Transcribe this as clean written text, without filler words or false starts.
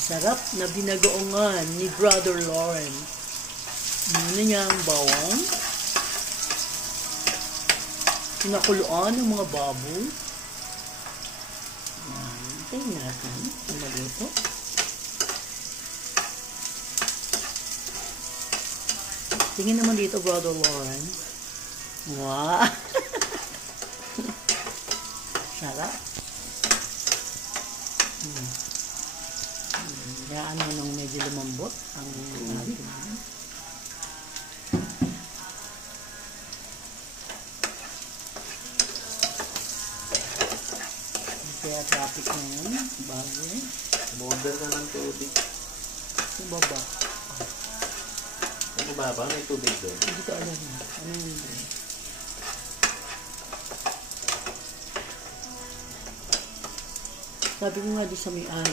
Sarap na binagoongan ni Brother Lauren. Muna niya ang bawang. Pinakuluan ng mga baboy. Hintayin natin na maluto. Tingin naman dito, Brother Lauren. Wow! Sarap. Hayaan mo nung medyo lumambot ang natin. Kaya traffic na yun. Bago eh. Model na ng tubig. Yung baba. Ano baba? May tubig doon. Hindi ko alam. Ano yun? Sabi ko nga di sa may